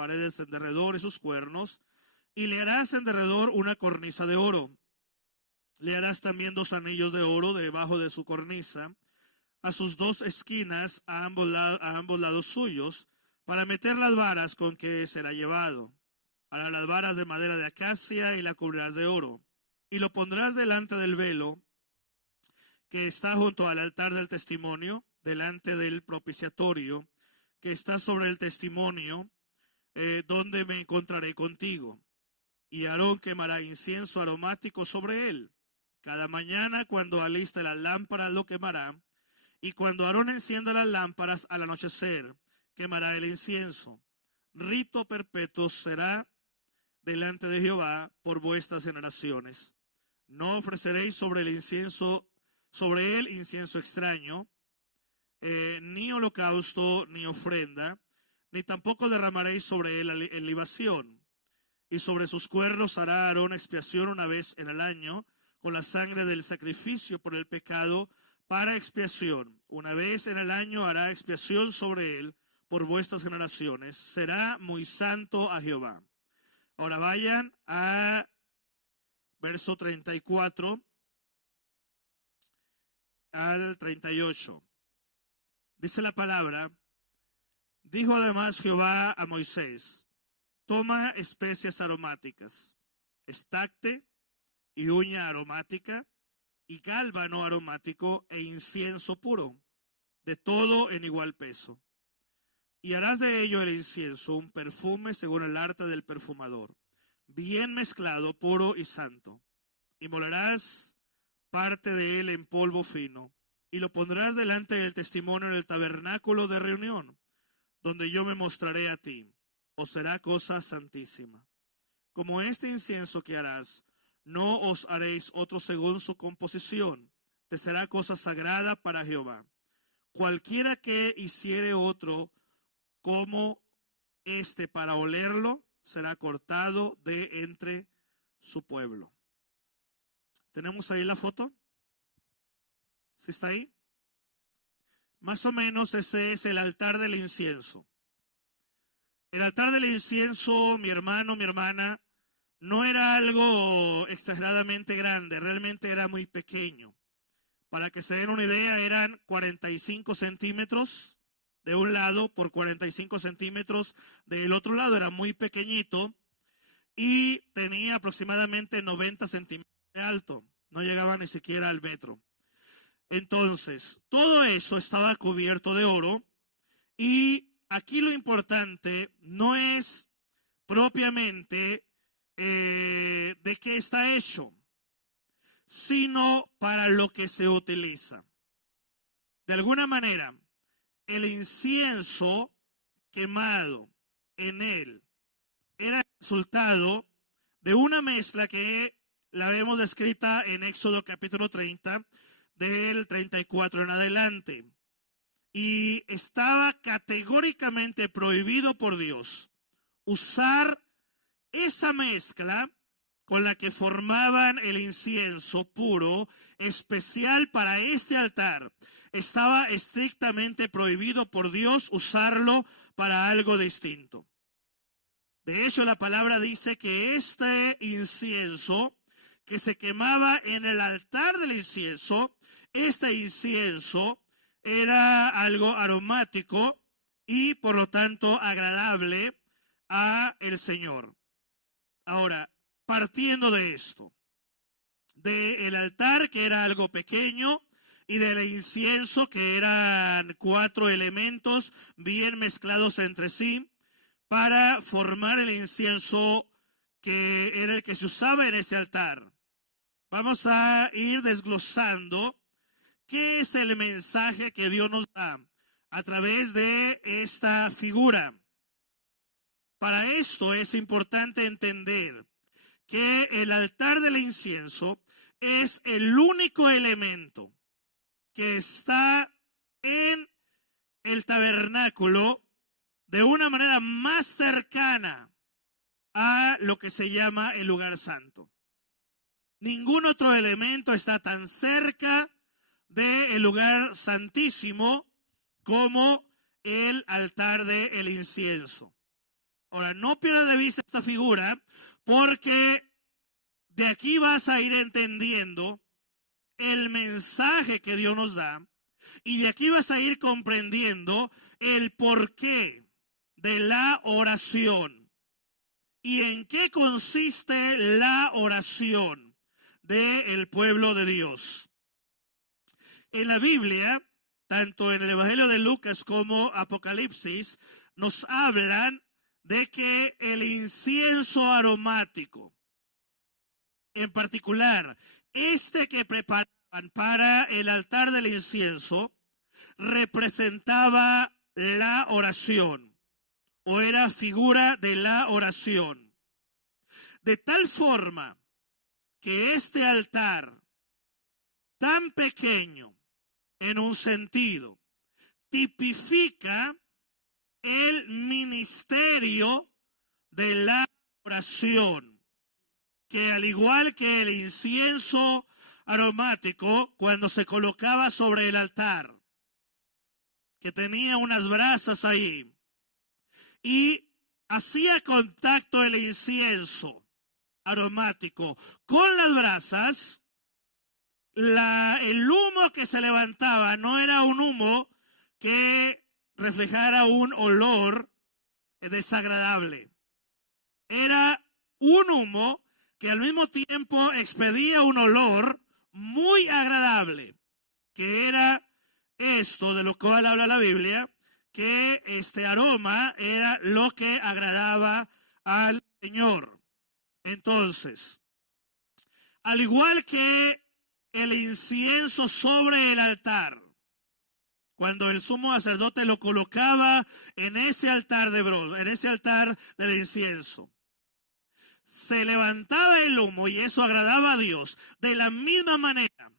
paredes en derredor y sus cuernos, y le harás en derredor una cornisa de oro. Le harás también 2 anillos de oro debajo de su cornisa, a sus 2 esquinas a ambos lados suyos, para meter las varas con que será llevado. Harás las varas de madera de acacia y la cubrirás de oro, y lo pondrás delante del velo que está junto al altar del testimonio, delante del propiciatorio, que está sobre el testimonio, donde me encontraré contigo. Y Aarón quemará incienso aromático sobre él. Cada mañana cuando aliste las lámparas lo quemará, y cuando Aarón encienda las lámparas al anochecer, quemará el incienso. Rito perpetuo será delante de Jehová por vuestras generaciones. No ofreceréis sobre él incienso extraño, ni holocausto, ni ofrenda, ni tampoco derramaréis sobre él libación. Y sobre sus cuernos hará Aarón expiación una vez en el año, con la sangre del sacrificio por el pecado para expiación. Una vez en el año hará expiación sobre él por vuestras generaciones. Será muy santo a Jehová. Ahora vayan a verso 34 al 38. Dice la palabra: dijo además Jehová a Moisés: toma especias aromáticas, estacte y uña aromática, y gálbano aromático e incienso puro, de todo en igual peso. Y harás de ello el incienso un perfume según el arte del perfumador, bien mezclado, puro y santo. Y molerás parte de él en polvo fino, y lo pondrás delante del testimonio en el tabernáculo de reunión, donde yo me mostraré a ti. Os será cosa santísima. Como este incienso que harás, no os haréis otro según su composición, te será cosa sagrada para Jehová. Cualquiera que hiciere otro como este para olerlo, será cortado de entre su pueblo. ¿Tenemos ahí la foto? ¿Sí está ahí? Más o menos ese es el altar del incienso. El altar del incienso, mi hermano, mi hermana, no era algo exageradamente grande, realmente era muy pequeño. Para que se den una idea, eran 45 centímetros de un lado por 45 centímetros del otro lado, era muy pequeñito y tenía aproximadamente 90 centímetros de alto, no llegaba ni siquiera al metro. Entonces, todo eso estaba cubierto de oro, y aquí lo importante no es propiamente de qué está hecho, sino para lo que se utiliza. De alguna manera, el incienso quemado en él era el resultado de una mezcla que la vemos descrita en Éxodo capítulo 30, del 34 en adelante. Y estaba categóricamente prohibido por Dios usar esa mezcla con la que formaban el incienso puro, especial para este altar. Estaba estrictamente prohibido por Dios usarlo para algo distinto. De hecho, la palabra dice que este incienso que se quemaba en el altar del incienso, este incienso era algo aromático y por lo tanto agradable a el Señor. Ahora, partiendo de esto, del altar, que era algo pequeño, y del incienso, que eran 4 elementos bien mezclados entre sí para formar el incienso que era el que se usaba en este altar. Vamos a ir desglosando qué es el mensaje que Dios nos da a través de esta figura. Para esto es importante entender que el altar del incienso es el único elemento que está en el tabernáculo de una manera más cercana a lo que se llama el lugar santo. Ningún otro elemento está tan cerca del lugar santísimo como el altar del incienso. Ahora, no pierdas de vista esta figura, porque de aquí vas a ir entendiendo el mensaje que Dios nos da, y de aquí vas a ir comprendiendo el porqué de la oración y en qué consiste la oración del pueblo de Dios. En la Biblia, tanto en el Evangelio de Lucas como Apocalipsis, nos hablan de que el incienso aromático, en particular, este que preparaban para el altar del incienso, representaba la oración, o era figura de la oración. De tal forma que este altar, tan pequeño en un sentido, tipifica el ministerio de la oración, que al igual que el incienso aromático, cuando se colocaba sobre el altar, que tenía unas brasas ahí, y hacía contacto el incienso aromático con las brasas, el humo que se levantaba no era un humo que reflejara un olor desagradable. Era un humo que al mismo tiempo expedía un olor muy agradable, que era esto de lo cual habla la Biblia, que este aroma era lo que agradaba al Señor. Entonces, al igual que el incienso sobre el altar, cuando el sumo sacerdote lo colocaba en ese altar de bronce, en ese altar del incienso, se levantaba el humo y eso agradaba a Dios. De la misma manera,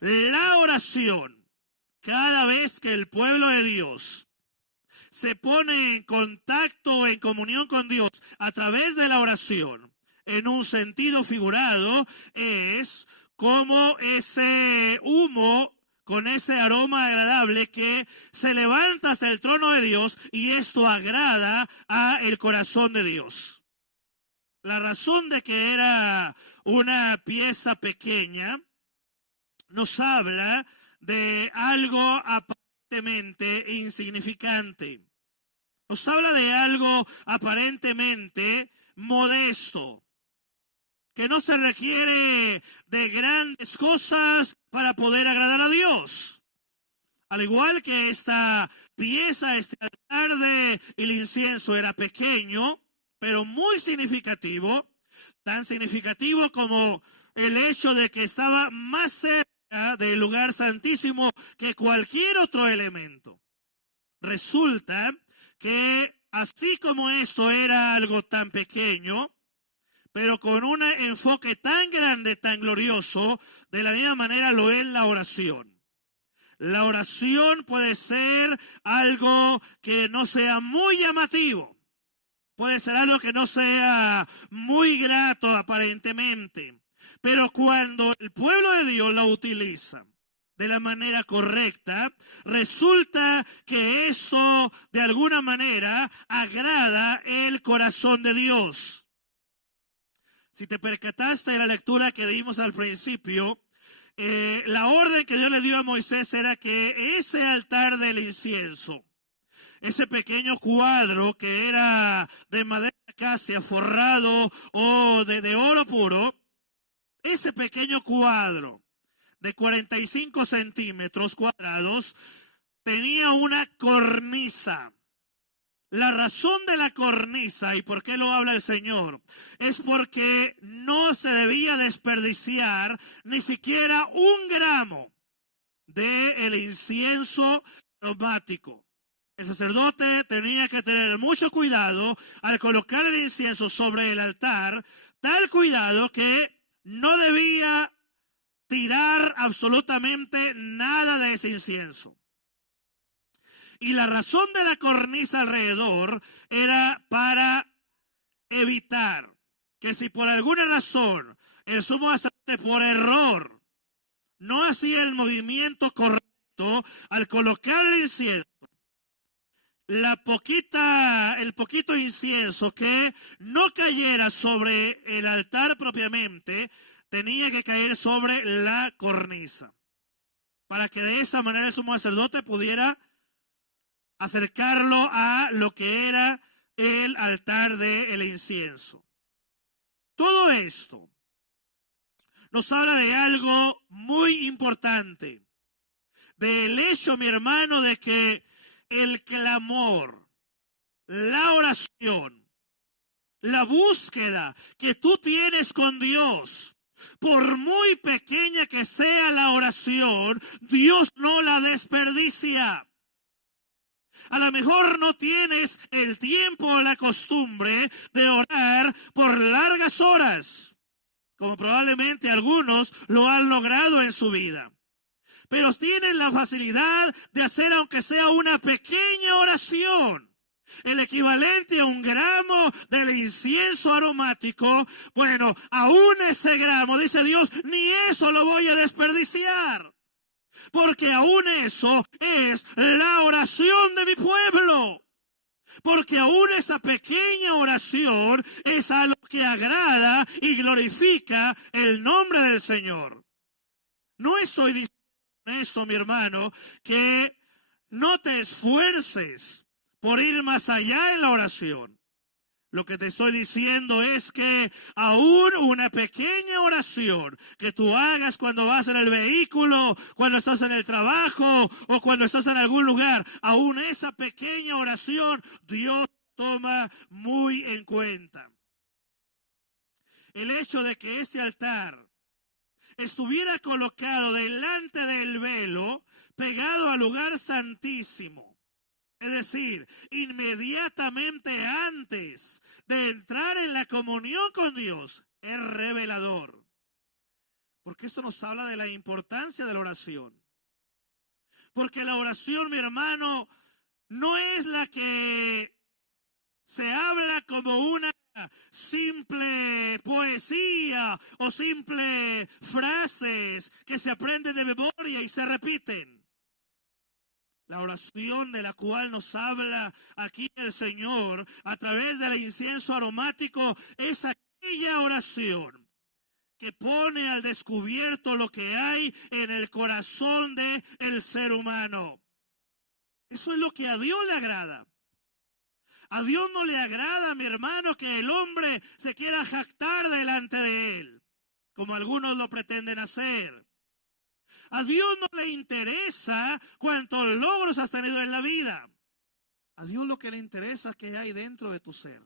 la oración, cada vez que el pueblo de Dios se pone en contacto, en comunión con Dios a través de la oración, en un sentido figurado, es como ese humo con ese aroma agradable que se levanta hasta el trono de Dios, y esto agrada a el corazón de Dios. La razón de que era una pieza pequeña nos habla de algo aparentemente insignificante. Nos habla de algo aparentemente modesto, que no se requiere de grandes cosas para poder agradar a Dios. Al igual que esta pieza, este altar del incienso era pequeño, pero muy significativo, tan significativo como el hecho de que estaba más cerca del lugar santísimo que cualquier otro elemento. Resulta que así como esto era algo tan pequeño, pero con un enfoque tan grande, tan glorioso, de la misma manera lo es la oración. La oración puede ser algo que no sea muy llamativo, puede ser algo que no sea muy grato aparentemente, pero cuando el pueblo de Dios la utiliza de la manera correcta, resulta que esto de alguna manera agrada el corazón de Dios. Si te percataste de la lectura que dimos al principio, la orden que Dios le dio a Moisés era que ese altar del incienso, ese pequeño cuadro que era de madera acacia forrado o de oro puro, ese pequeño cuadro de 45 centímetros cuadrados tenía una cornisa. La razón de la cornisa y por qué lo habla el Señor es porque no se debía desperdiciar ni siquiera un gramo del incienso aromático. El sacerdote tenía que tener mucho cuidado al colocar el incienso sobre el altar, tal cuidado que no debía tirar absolutamente nada de ese incienso. Y la razón de la cornisa alrededor era para evitar que si por alguna razón el sumo sacerdote por error no hacía el movimiento correcto al colocar el incienso, el poquito incienso que no cayera sobre el altar propiamente, tenía que caer sobre la cornisa, para que de esa manera el sumo sacerdote pudiera acercarlo a lo que era el altar del incienso. Todo esto nos habla de algo muy importante, del hecho, mi hermano, de que el clamor, la oración, la búsqueda que tú tienes con Dios, por muy pequeña que sea la oración, Dios no la desperdicia. A lo mejor no tienes el tiempo o la costumbre de orar por largas horas, como probablemente algunos lo han logrado en su vida. Pero tienes la facilidad de hacer aunque sea una pequeña oración, el equivalente a 1 gramo del incienso aromático. Bueno, aún ese gramo, dice Dios, ni eso lo voy a desperdiciar, porque aún eso es la oración de mi pueblo. Porque aún esa pequeña oración es algo que agrada y glorifica el nombre del Señor. No estoy diciendo esto, mi hermano, que no te esfuerces por ir más allá en la oración. Lo que te estoy diciendo es que aún una pequeña oración que tú hagas cuando vas en el vehículo, cuando estás en el trabajo o cuando estás en algún lugar, aún esa pequeña oración Dios toma muy en cuenta. El hecho de que este altar estuviera colocado delante del velo, pegado al lugar santísimo, es decir, inmediatamente antes de entrar en la comunión con Dios, es revelador. Porque esto nos habla de la importancia de la oración. Porque la oración, mi hermano, no es la que se habla como una simple poesía o simple frases que se aprenden de memoria y se repiten. La oración de la cual nos habla aquí el Señor a través del incienso aromático es aquella oración que pone al descubierto lo que hay en el corazón del ser humano. Eso es lo que a Dios le agrada. A Dios no le agrada, mi hermano, que el hombre se quiera jactar delante de él, como algunos lo pretenden hacer. A Dios no le interesa cuántos logros has tenido en la vida. A Dios lo que le interesa es qué hay dentro de tu ser.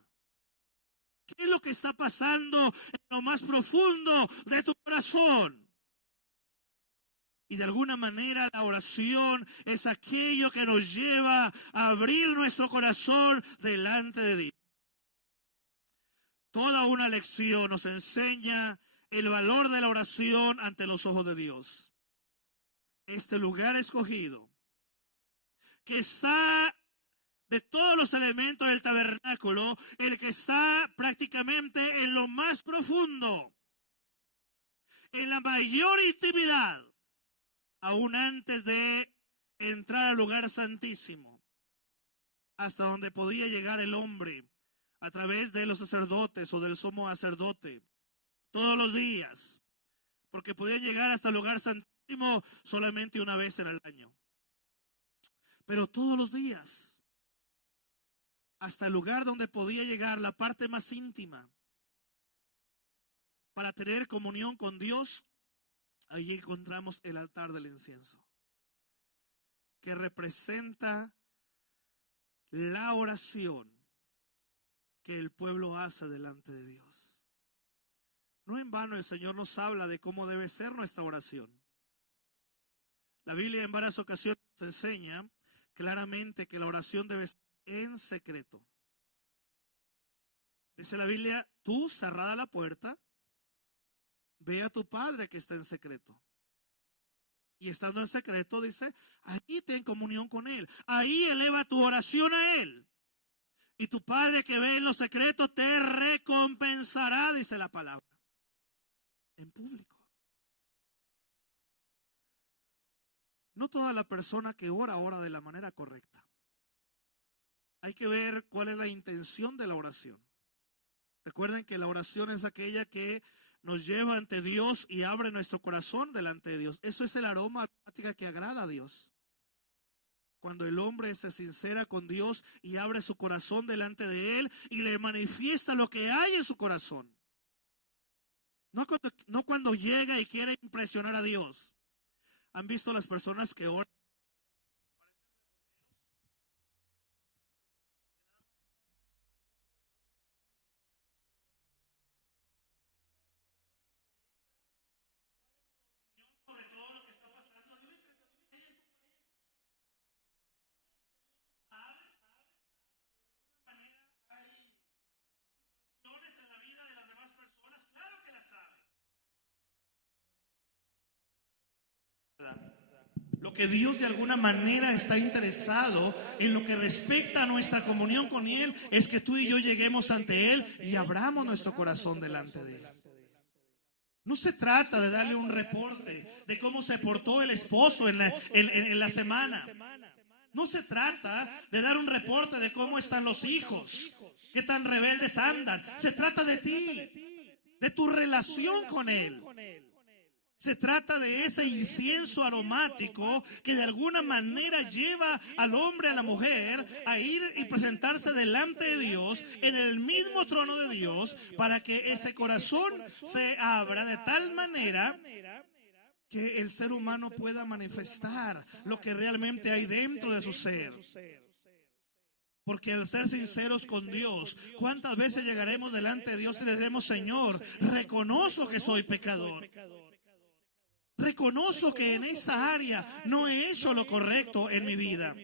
¿Qué es lo que está pasando en lo más profundo de tu corazón? Y de alguna manera la oración es aquello que nos lleva a abrir nuestro corazón delante de Dios. Toda una lección nos enseña el valor de la oración ante los ojos de Dios. Este lugar escogido, que está de todos los elementos del tabernáculo, el que está prácticamente en lo más profundo, en la mayor intimidad, aún antes de entrar al lugar santísimo, hasta donde podía llegar el hombre a través de los sacerdotes o del sumo sacerdote, todos los días, porque podían llegar hasta el lugar santísimo solamente una vez en el año, pero todos los días, hasta el lugar donde podía llegar la parte más íntima para tener comunión con Dios. Allí encontramos el altar del incienso, que representa la oración que el pueblo hace delante de Dios. No en vano el Señor nos habla de cómo debe ser nuestra oración. La Biblia en varias ocasiones nos enseña claramente que la oración debe ser en secreto. Dice la Biblia, tú cerrada la puerta, ve a tu Padre que está en secreto. Y estando en secreto, dice, ahí ten comunión con Él. Ahí eleva tu oración a Él. Y tu Padre que ve en los secretos te recompensará, dice la palabra, en público. No toda la persona que ora de la manera correcta. hay que ver cuál es la intención de la oración. Recuerden que la oración es aquella que nos lleva ante Dios y abre nuestro corazón delante de Dios. Eso es el aroma aromática que agrada a Dios. Cuando el hombre se sincera con Dios y abre su corazón delante de Él y le manifiesta lo que hay en su corazón. No cuando llega y quiere impresionar a Dios. ¿Han visto las personas que oran? Lo que Dios de alguna manera está interesado en lo que respecta a nuestra comunión con Él es que tú y yo lleguemos ante Él y abramos nuestro corazón delante de Él. No se trata de darle un reporte de cómo se portó el esposo en la semana. No se trata de dar un reporte de cómo están los hijos, qué tan rebeldes andan. Se trata de ti, de tu relación con Él. Se trata de ese incienso aromático que de alguna manera lleva al hombre, a la mujer, a ir y presentarse delante de Dios, en el mismo trono de Dios, para que ese corazón se abra de tal manera que el ser humano pueda manifestar lo que realmente hay dentro de su ser. Porque al ser sinceros con Dios, ¿cuántas veces llegaremos delante de Dios y le diremos: Señor, reconozco que soy pecador? Reconozco que en esta área no he hecho lo correcto en mi vida.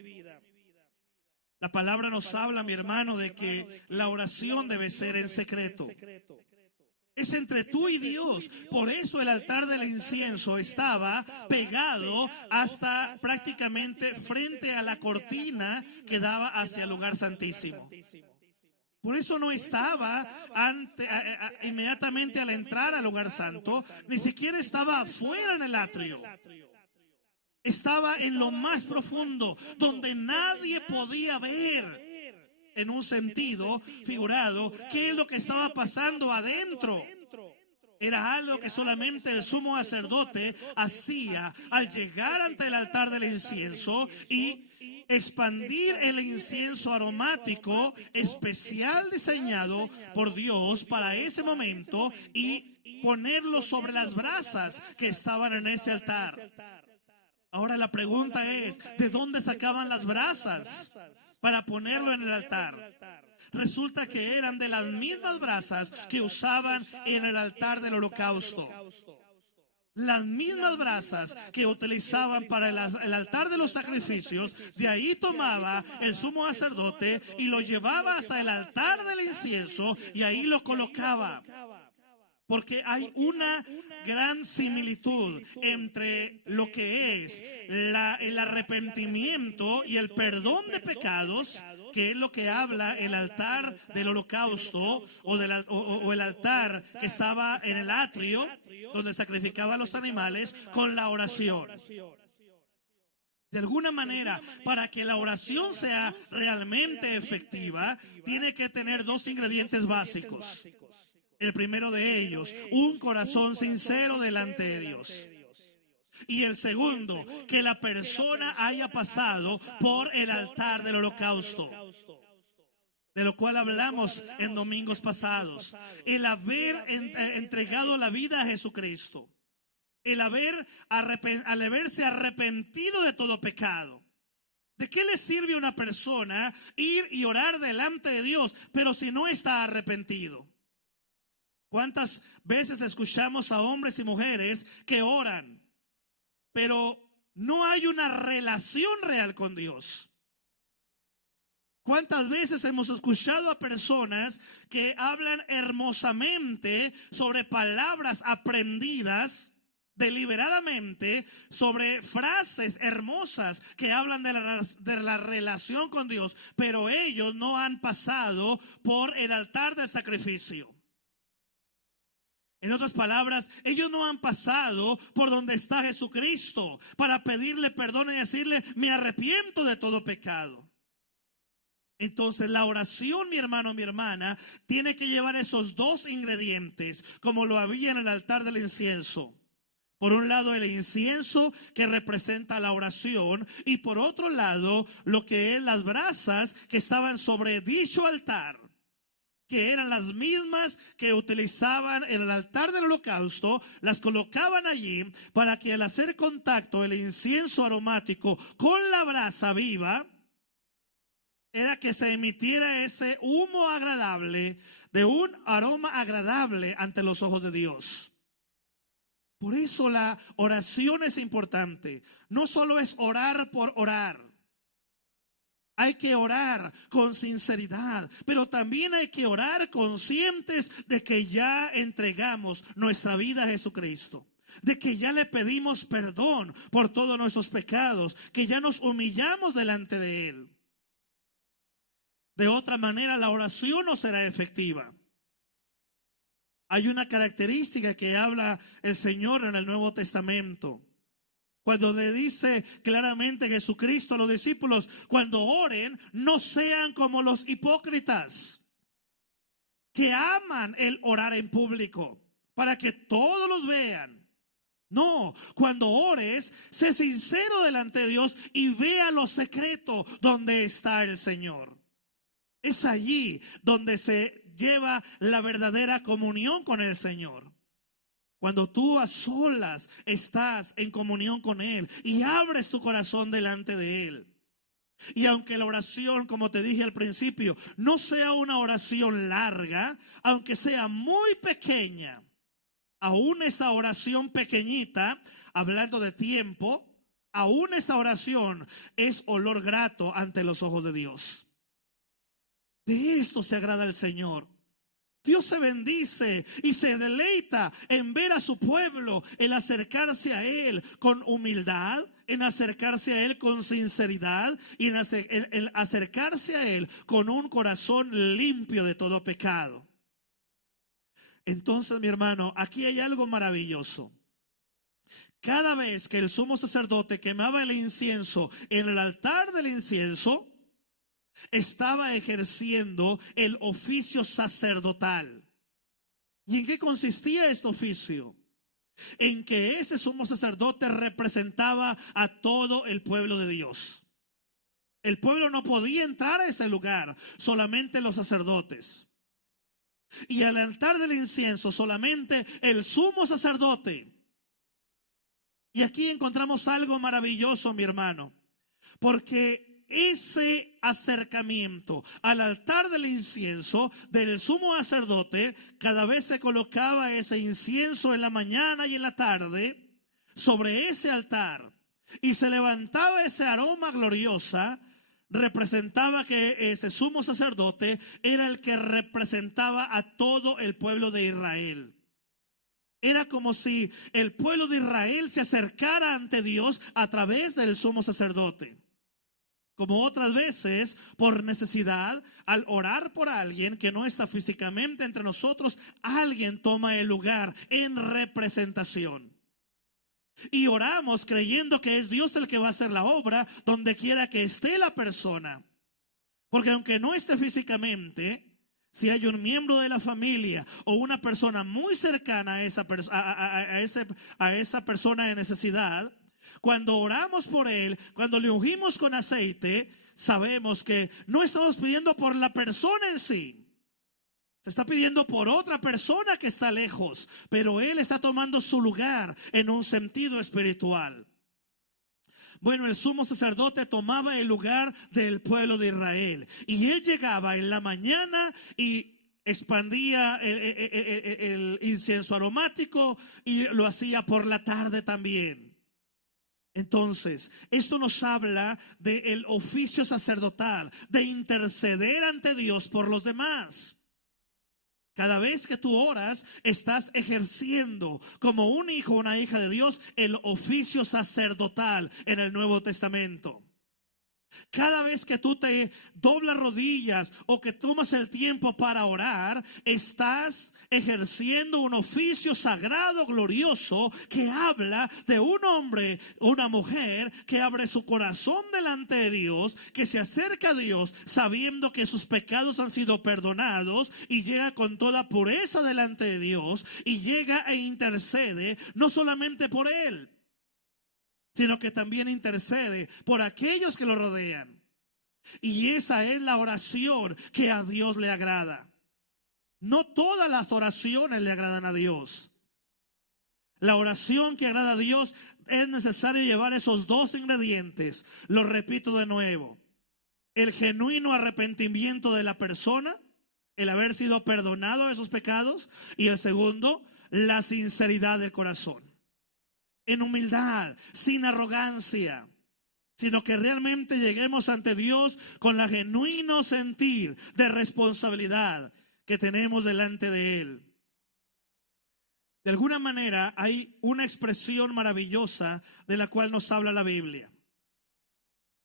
La palabra nos habla, mi hermano, de que la oración debe ser en secreto. Es entre tú y Dios. Por eso el altar del incienso estaba pegado hasta prácticamente frente a la cortina que daba hacia el lugar santísimo. Por eso no estaba inmediatamente al entrar al lugar santo, ni siquiera estaba afuera en el atrio. Estaba en lo más profundo, donde nadie podía ver, en un sentido figurado, qué es lo que estaba pasando adentro. Era algo que solamente el sumo sacerdote hacía al llegar ante el altar del incienso y expandir el incienso aromático especial diseñado por Dios para ese momento y ponerlo sobre las brasas que estaban en ese altar. Ahora la pregunta es, ¿de dónde sacaban las brasas para ponerlo en el altar? Resulta que eran de las mismas brasas que usaban en el altar del holocausto. Las mismas brasas que utilizaban para el altar de los sacrificios, de ahí tomaba el sumo sacerdote y lo llevaba hasta el altar del incienso y ahí lo colocaba. Porque hay una gran similitud entre lo que es el arrepentimiento y el perdón de pecados, que es lo que habla el altar del holocausto o el altar que estaba en el atrio, donde sacrificaban los animales, con la oración. De alguna manera, para que la oración sea realmente efectiva, tiene que tener dos ingredientes básicos. El primero de ellos, un corazón sincero delante de Dios. Y el segundo, que la persona haya pasado por el altar del holocausto, de lo cual hablamos en domingos pasados. El haber entregado la vida a Jesucristo. El al haberse arrepentido de todo pecado. ¿De qué le sirve a una persona ir y orar delante de Dios, pero si no está arrepentido? ¿Cuántas veces escuchamos a hombres y mujeres que oran, pero no hay una relación real con Dios? ¿Cuántas veces hemos escuchado a personas que hablan hermosamente sobre palabras aprendidas deliberadamente, sobre frases hermosas que hablan de la relación con Dios, pero ellos no han pasado por el altar del sacrificio? En otras palabras, ellos no han pasado por donde está Jesucristo para pedirle perdón y decirle: me arrepiento de todo pecado. Entonces la oración, mi hermano, mi hermana, tiene que llevar esos dos ingredientes, como lo había en el altar del incienso. Por un lado, el incienso que representa la oración, y por otro lado, lo que es las brasas que estaban sobre dicho altar, que eran las mismas que utilizaban en el altar del holocausto, las colocaban allí para que al hacer contacto el incienso aromático con la brasa viva, era que se emitiera ese humo agradable, de un aroma agradable ante los ojos de Dios. Por eso la oración es importante. No solo es orar por orar. Hay que orar con sinceridad, pero también hay que orar conscientes de que ya entregamos nuestra vida a Jesucristo, de que ya le pedimos perdón por todos nuestros pecados, que ya nos humillamos delante de Él. De otra manera, la oración no será efectiva. Hay una característica que habla el Señor en el Nuevo Testamento. Cuando le dice claramente Jesucristo a los discípulos, cuando oren, no sean como los hipócritas, que aman el orar en público, para que todos los vean. No, cuando ores, sé sincero delante de Dios y vea lo secreto donde está el Señor. Es allí donde se lleva la verdadera comunión con el Señor. Cuando tú a solas estás en comunión con Él y abres tu corazón delante de Él. Y aunque la oración, como te dije al principio, no sea una oración larga, aunque sea muy pequeña, aún esa oración pequeñita, hablando de tiempo, aún esa oración es olor grato ante los ojos de Dios. De esto se agrada el Señor. Dios se bendice y se deleita en ver a su pueblo, en acercarse a Él con humildad, en acercarse a Él con sinceridad y en acercarse a Él con un corazón limpio de todo pecado. Entonces, mi hermano, aquí hay algo maravilloso. Cada vez que el sumo sacerdote quemaba el incienso en el altar del incienso, estaba ejerciendo el oficio sacerdotal. ¿Y en qué consistía este oficio? En que ese sumo sacerdote representaba a todo el pueblo de Dios. El pueblo no podía entrar a ese lugar, solamente los sacerdotes. Y al altar del incienso solamente el sumo sacerdote. Y aquí encontramos algo maravilloso, mi hermano, porque ese acercamiento al altar del incienso del sumo sacerdote, cada vez se colocaba ese incienso en la mañana y en la tarde sobre ese altar y se levantaba ese aroma gloriosa, representaba que ese sumo sacerdote era el que representaba a todo el pueblo de Israel. Era como si el pueblo de Israel se acercara ante Dios a través del sumo sacerdote. Como otras veces, por necesidad, al orar por alguien que no está físicamente entre nosotros, alguien toma el lugar en representación. Y oramos creyendo que es Dios el que va a hacer la obra donde quiera que esté la persona. Porque aunque no esté físicamente, si hay un miembro de la familia o una persona muy cercana a esa persona de necesidad, cuando oramos por él, cuando le ungimos con aceite, sabemos que no estamos pidiendo por la persona en sí. Se está pidiendo por otra persona que está lejos, pero él está tomando su lugar en un sentido espiritual. Bueno, el sumo sacerdote tomaba el lugar del pueblo de Israel y él llegaba en la mañana y expandía el incienso aromático y lo hacía por la tarde también. Entonces, esto nos habla del oficio sacerdotal, de interceder ante Dios por los demás. Cada vez que tú oras, estás ejerciendo como un hijo o una hija de Dios el oficio sacerdotal en el Nuevo Testamento. Cada vez que tú te doblas rodillas o que tomas el tiempo para orar, estás ejerciendo un oficio sagrado, glorioso, que habla de un hombre o una mujer que abre su corazón delante de Dios, que se acerca a Dios sabiendo que sus pecados han sido perdonados y llega con toda pureza delante de Dios y llega e intercede no solamente por él, sino que también intercede por aquellos que lo rodean. Y esa es la oración que a Dios le agrada. No todas las oraciones le agradan a Dios. La oración que agrada a Dios es necesario llevar esos dos ingredientes. Lo repito de nuevo. El genuino arrepentimiento de la persona, el haber sido perdonado de esos pecados. Y el segundo, la sinceridad del corazón. En humildad, sin arrogancia, sino que realmente lleguemos ante Dios con la genuino sentir de responsabilidad que tenemos delante de Él. De alguna manera hay una expresión maravillosa de la cual nos habla la Biblia.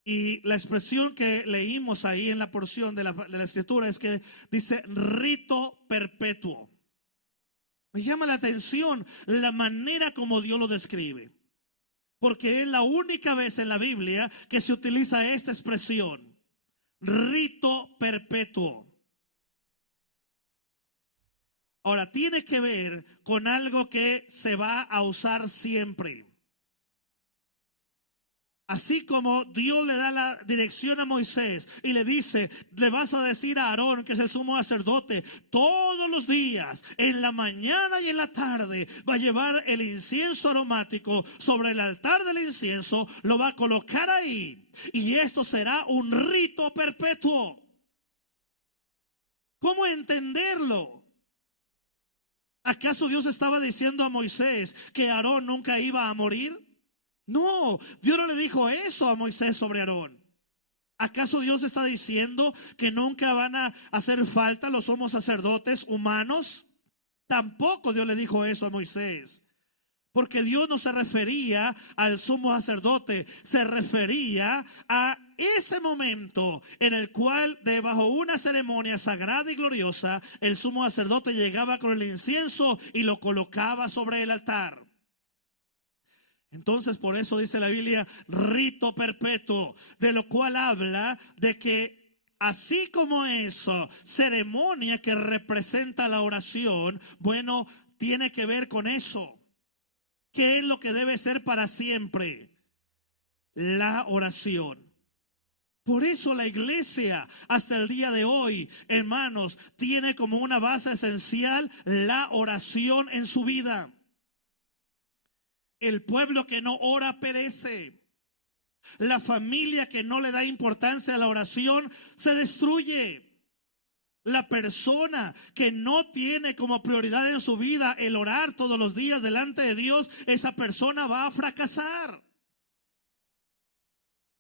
Y la expresión que leímos ahí en la porción de la Escritura es que dice rito perpetuo. Me llama la atención la manera como Dios lo describe, porque es la única vez en la Biblia que se utiliza esta expresión, rito perpetuo. Ahora, tiene que ver con algo que se va a usar siempre. Así como Dios le da la dirección a Moisés y le dice, le vas a decir a Aarón, que es el sumo sacerdote, todos los días, en la mañana y en la tarde, va a llevar el incienso aromático sobre el altar del incienso, lo va a colocar ahí. Y esto será un rito perpetuo. ¿Cómo entenderlo? ¿Acaso Dios estaba diciendo a Moisés que Aarón nunca iba a morir? No, Dios no le dijo eso a Moisés sobre Aarón. ¿Acaso Dios está diciendo que nunca van a hacer falta los somos sacerdotes humanos? Tampoco Dios le dijo eso a Moisés. Porque Dios no se refería al sumo sacerdote, se refería a ese momento en el cual, debajo de una ceremonia sagrada y gloriosa, el sumo sacerdote llegaba con el incienso y lo colocaba sobre el altar. Entonces, por eso dice la Biblia, rito perpetuo, de lo cual habla de que así como eso, ceremonia que representa la oración, bueno, tiene que ver con eso. ¿Qué es lo que debe ser para siempre? La oración. Por eso la iglesia hasta el día de hoy, hermanos, tiene como una base esencial la oración en su vida. El pueblo que no ora perece. La familia que no le da importancia a la oración se destruye. La persona que no tiene como prioridad en su vida el orar todos los días delante de Dios, esa persona va a fracasar.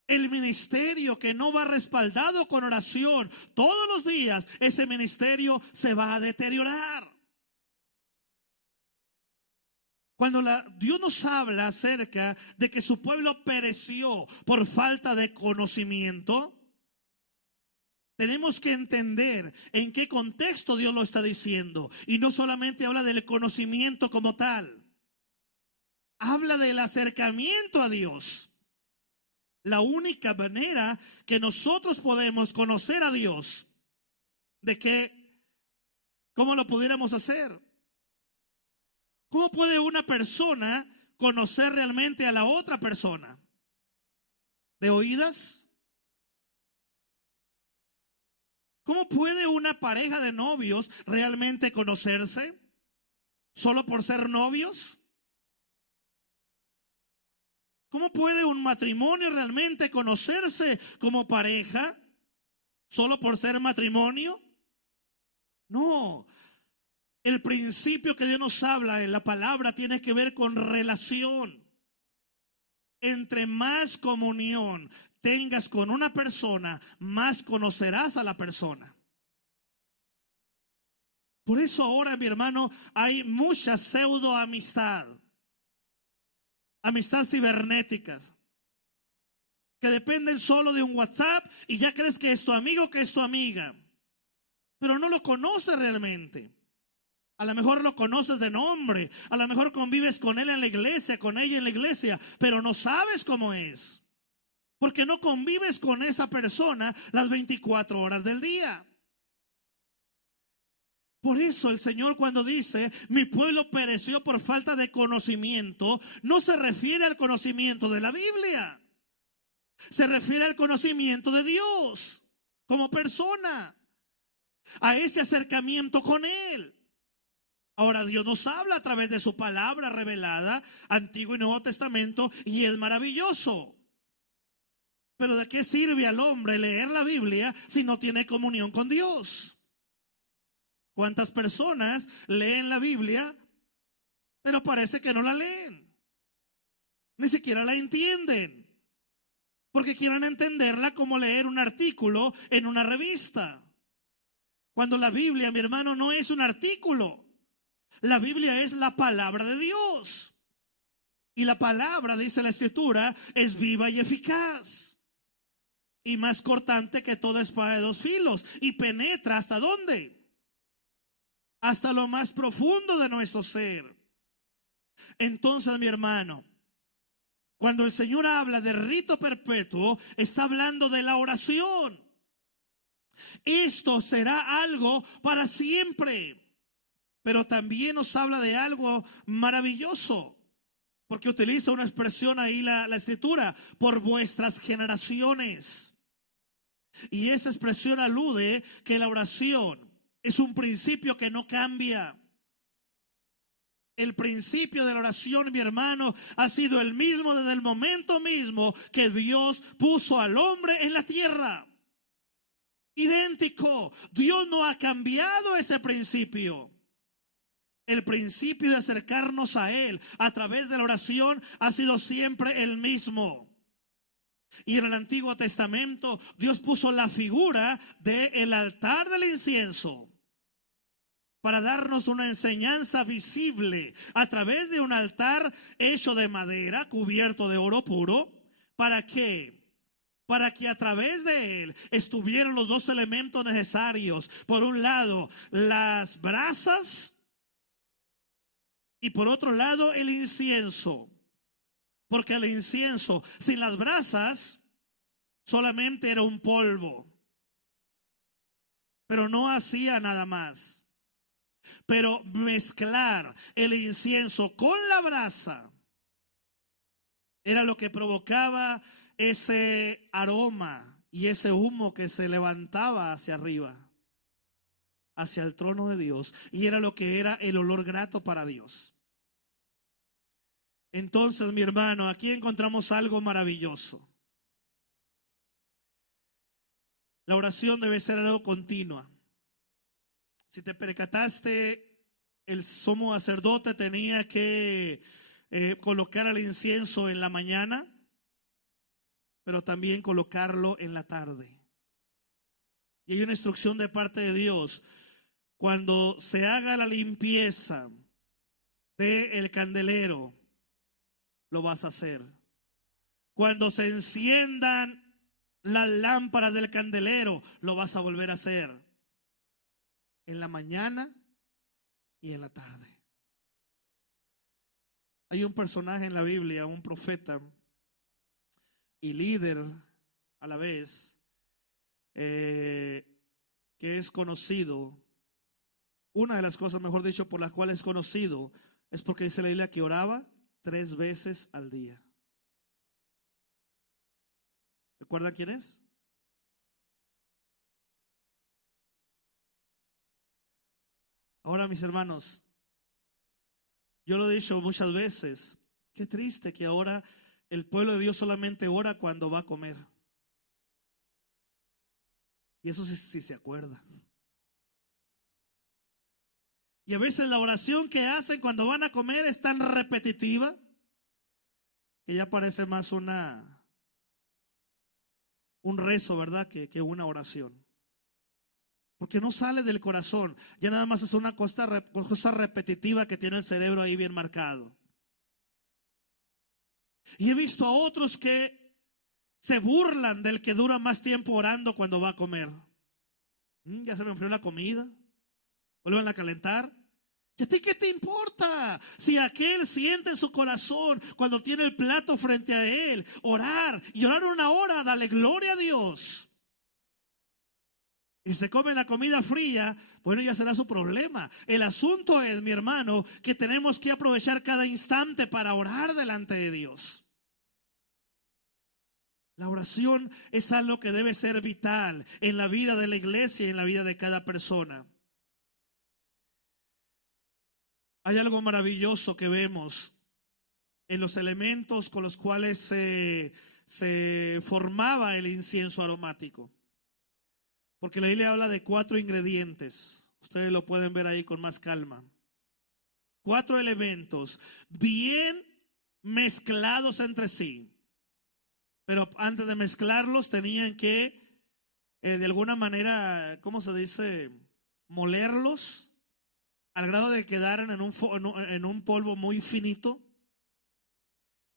El ministerio que no va respaldado con oración todos los días, ese ministerio se va a deteriorar. Cuando Dios nos habla acerca de que su pueblo pereció por falta de conocimiento, tenemos que entender en qué contexto Dios lo está diciendo. Y no solamente habla del conocimiento como tal. Habla del acercamiento a Dios. La única manera que nosotros podemos conocer a Dios, ¿cómo lo pudiéramos hacer? ¿Cómo puede una persona conocer realmente a la otra persona? ¿De oídas? ¿Cómo puede una pareja de novios realmente conocerse? ¿Solo por ser novios? ¿Cómo puede un matrimonio realmente conocerse como pareja? ¿Solo por ser matrimonio? No. El principio que Dios nos habla en la palabra tiene que ver con relación. Entre más comunión tengas con una persona, más conocerás a la persona. Por eso ahora, mi hermano, hay mucha pseudo amistad cibernéticas. que dependen solo de un WhatsApp y ya crees que es tu amigo, que es tu amiga, pero no lo conoces realmente. A lo mejor lo conoces de nombre, a lo mejor convives con él en la iglesia, con ella en la iglesia, pero no sabes cómo es, porque no convives con esa persona las 24 horas del día. Por eso el Señor, cuando dice mi pueblo pereció por falta de conocimiento, no se refiere al conocimiento de la Biblia, se refiere al conocimiento de Dios como persona, a ese acercamiento con Él. Ahora, Dios nos habla a través de su palabra revelada, Antiguo y Nuevo Testamento, y es maravilloso. Pero ¿de qué sirve al hombre leer la Biblia si no tiene comunión con Dios? ¿Cuántas personas leen la Biblia, pero parece que no la leen? Ni siquiera la entienden, porque quieren entenderla como leer un artículo en una revista. Cuando la Biblia, mi hermano, no es un artículo. La Biblia es la palabra de Dios. Y la palabra, dice la Escritura, es viva y eficaz. Y más cortante que toda espada de dos filos. Y penetra ¿hasta dónde? Hasta lo más profundo de nuestro ser. Entonces, mi hermano, cuando el Señor habla de rito perpetuo, está hablando de la oración. Esto será algo para siempre. Pero también nos habla de algo maravilloso, porque utiliza una expresión ahí la Escritura, por vuestras generaciones. Y esa expresión alude que la oración es un principio que no cambia. El principio de la oración, mi hermano, ha sido el mismo desde el momento mismo que Dios puso al hombre en la tierra. Idéntico. Dios no ha cambiado ese principio. El principio de acercarnos a Él a través de la oración ha sido siempre el mismo. Y en el Antiguo Testamento Dios puso la figura del altar del incienso para darnos una enseñanza visible a través de un altar hecho de madera, cubierto de oro puro. ¿Para qué? Para que a través de él estuvieran los dos elementos necesarios. Por un lado, las brasas. Y por otro lado, el incienso. Porque el incienso, sin las brasas, solamente era un polvo. Pero no hacía nada más. Pero mezclar el incienso con la brasa era lo que provocaba ese aroma y ese humo que se levantaba hacia arriba, hacia el trono de Dios, y era lo que era el olor grato para Dios. Entonces, mi hermano, aquí encontramos algo maravilloso. La oración debe ser algo continua. Si te percataste, el sumo sacerdote tenía que colocar el incienso en la mañana, pero también colocarlo en la tarde. Y hay una instrucción de parte de Dios: cuando se haga la limpieza del candelero, lo vas a hacer. Cuando se enciendan las lámparas del candelero, lo vas a volver a hacer. En la mañana y en la tarde. Hay un personaje en la Biblia, un profeta y líder a la vez, que es conocido. Una de las cosas, mejor dicho, por las cuales es conocido, es porque dice la Biblia que oraba 3 veces al día. ¿Recuerdan quién es? Ahora, mis hermanos, yo lo he dicho muchas veces, qué triste que ahora el pueblo de Dios solamente ora cuando va a comer. Y eso sí se acuerda. Y a veces la oración que hacen cuando van a comer es tan repetitiva que ya parece más un rezo, ¿verdad? Que una oración. Porque no sale del corazón, ya nada más es una cosa repetitiva que tiene el cerebro ahí bien marcado. Y he visto a otros que Se burlan del que dura más tiempo orando cuando va a comer. Ya se me enfrió la comida. Vuelvan a calentar. ¿Y a ti qué te importa? Si aquel siente en su corazón cuando tiene el plato frente a él, orar y orar 1 hora, dale gloria a Dios. Y se come la comida fría, bueno, ya será su problema. El asunto es, mi hermano, que tenemos que aprovechar cada instante para orar delante de Dios. La oración es algo que debe ser vital en la vida de la iglesia y en la vida de cada persona. Hay algo maravilloso que vemos en los elementos con los cuales se formaba el incienso aromático. Porque la Biblia habla de 4 ingredientes. Ustedes lo pueden ver ahí con más calma. 4 elementos bien mezclados entre sí. Pero antes de mezclarlos tenían que, de alguna manera, ¿cómo se dice? Molerlos al grado de que quedaran en un polvo muy finito.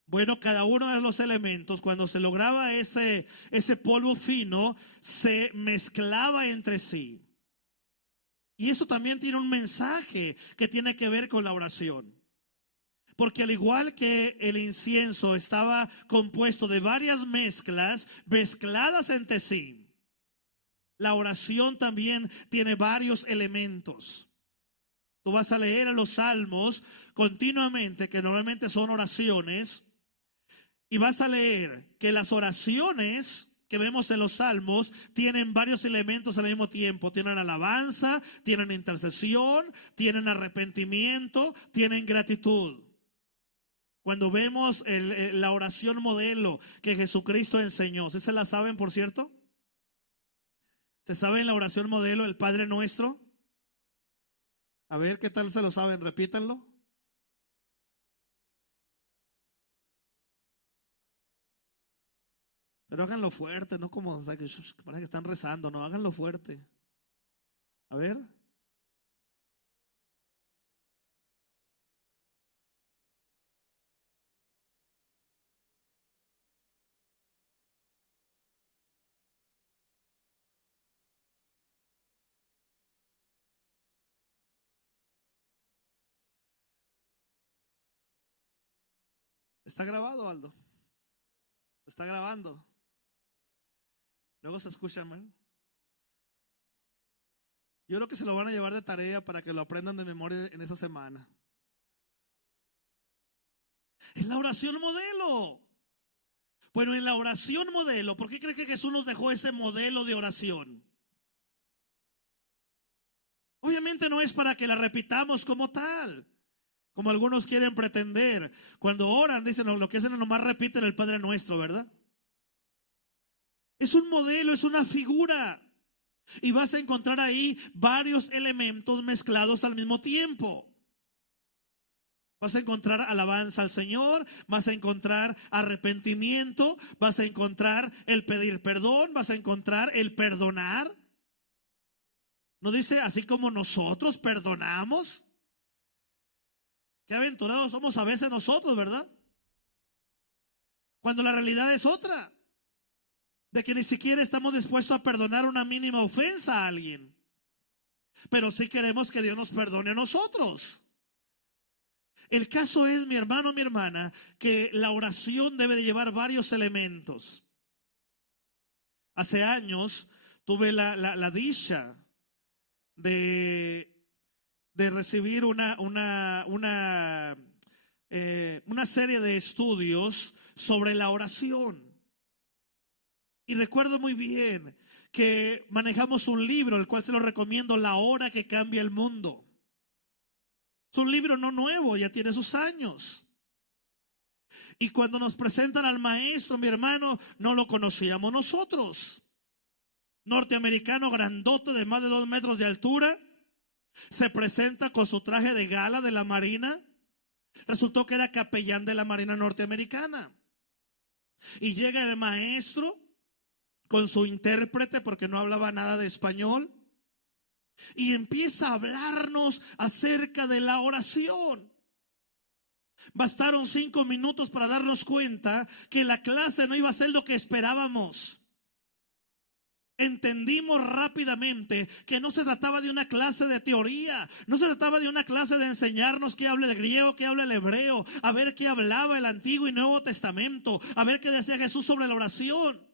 Bueno, cada uno de los elementos, cuando se lograba ese polvo fino, se mezclaba entre sí. Y eso también tiene un mensaje que tiene que ver con la oración. Porque al igual que el incienso estaba compuesto de varias mezclas, mezcladas entre sí, la oración también tiene varios elementos. Tú vas a leer en los salmos continuamente, que normalmente son oraciones, y vas a leer que las oraciones que vemos en los salmos tienen varios elementos al mismo tiempo. Tienen alabanza, tienen intercesión, tienen arrepentimiento, tienen gratitud. Cuando vemos la oración modelo que Jesucristo enseñó, ¿sí se la saben, por cierto? ¿Se saben la oración modelo, el Padre Nuestro? A ver, ¿qué tal se lo saben? Repítanlo. Pero háganlo fuerte, no como o sea, que parece que están rezando, no, háganlo fuerte. A ver. ¿Está grabado, Aldo? ¿Está grabando? Luego se escucha, man. Yo creo que se lo van a llevar de tarea para que lo aprendan de memoria en esa semana. Es la oración modelo. Bueno, en la oración modelo, ¿por qué cree que Jesús nos dejó ese modelo de oración? Obviamente no es para que la repitamos como tal, como algunos quieren pretender. Cuando oran, dicen, lo que hacen nomás repiten el Padre Nuestro, ¿verdad? Es un modelo, es una figura. Y vas a encontrar ahí varios elementos mezclados al mismo tiempo. Vas a encontrar alabanza al Señor, vas a encontrar arrepentimiento, vas a encontrar el pedir perdón, vas a encontrar el perdonar. ¿No dice así como nosotros perdonamos? Qué aventurados somos a veces nosotros, ¿verdad? Cuando la realidad es otra. De que ni siquiera estamos dispuestos a perdonar una mínima ofensa a alguien. Pero sí queremos que Dios nos perdone a nosotros. El caso es, mi hermano, mi hermana, que la oración debe de llevar varios elementos. Hace años tuve la dicha de recibir una serie de estudios sobre la oración. Y recuerdo muy bien que manejamos un libro, el cual se lo recomiendo, La hora que cambia el mundo. Es un libro no nuevo, ya tiene sus años. Y cuando nos presentan al maestro, mi hermano, no lo conocíamos nosotros. Norteamericano grandote de más de 2 metros de altura, se presenta con su traje de gala de la Marina. Resultó que era capellán de la Marina norteamericana. Y llega el maestro con su intérprete, porque no hablaba nada de español, y empieza a hablarnos acerca de la oración. Bastaron 5 minutos para darnos cuenta que la clase no iba a ser lo que esperábamos. Entendimos rápidamente que no se trataba de una clase de teoría, no se trataba de una clase de enseñarnos qué habla el griego, qué habla el hebreo, a ver qué hablaba el Antiguo y Nuevo Testamento, a ver qué decía Jesús sobre la oración.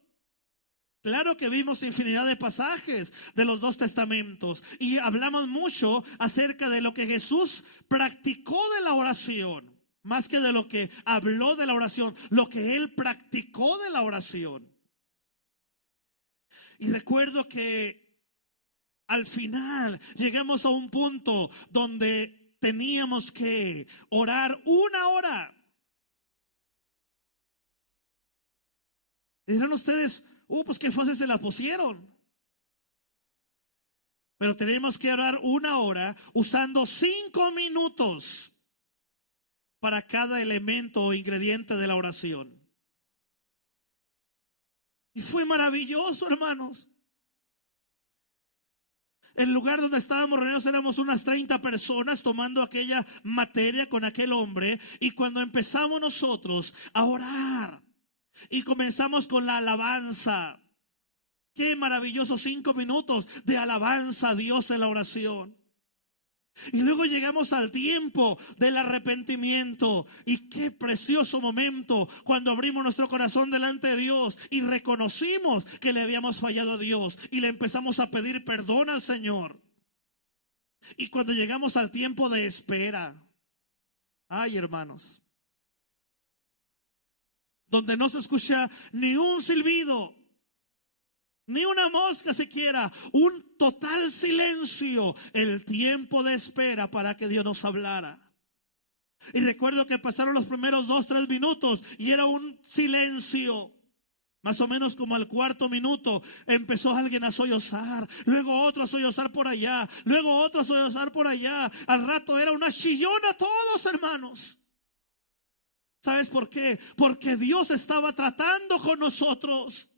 Claro que vimos infinidad de pasajes de los dos testamentos y hablamos mucho acerca de lo que Jesús practicó de la oración, más que de lo que habló de la oración, lo que él practicó de la oración. Y recuerdo que al final llegamos a un punto donde teníamos que orar 1 hora. Y dirán ustedes, pues qué fácil se la pusieron. Pero tenemos que orar 1 hora usando 5 minutos para cada elemento o ingrediente de la oración. Y fue maravilloso, hermanos. El lugar donde estábamos reunidos éramos unas 30 personas tomando aquella materia con aquel hombre. Y cuando empezamos nosotros a orar y comenzamos con la alabanza, qué maravillosos 5 minutos de alabanza a Dios en la oración. Y luego llegamos al tiempo del arrepentimiento. Y qué precioso momento cuando abrimos nuestro corazón delante de Dios y reconocimos que le habíamos fallado a Dios y le empezamos a pedir perdón al Señor. Y cuando llegamos al tiempo de espera, ay, hermanos, donde no se escucha ni un silbido, ni una mosca siquiera, un total silencio, el tiempo de espera para que Dios nos hablara. Y recuerdo que pasaron los primeros 2-3 minutos y era un silencio. Más o menos como al 4.º minuto empezó alguien a sollozar, luego otro a sollozar por allá, luego otro a sollozar por allá. Al rato era una chillona todos, hermanos. ¿Sabes por qué? Porque Dios estaba tratando con nosotros.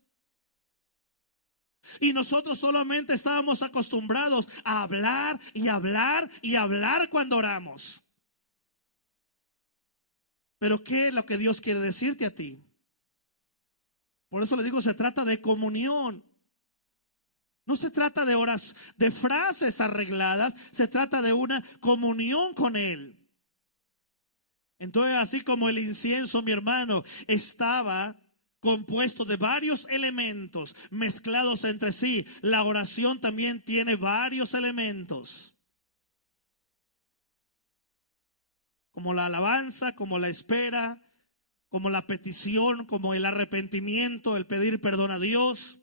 Y nosotros solamente estábamos acostumbrados a hablar y hablar y hablar cuando oramos. Pero ¿qué es lo que Dios quiere decirte a ti? Por eso le digo, se trata de comunión. No se trata de horas, de frases arregladas, se trata de una comunión con Él. Entonces, así como el incienso, mi hermano, estaba compuesto de varios elementos mezclados entre sí, la oración también tiene varios elementos, como la alabanza, como la espera, como la petición, como el arrepentimiento, el pedir perdón a Dios,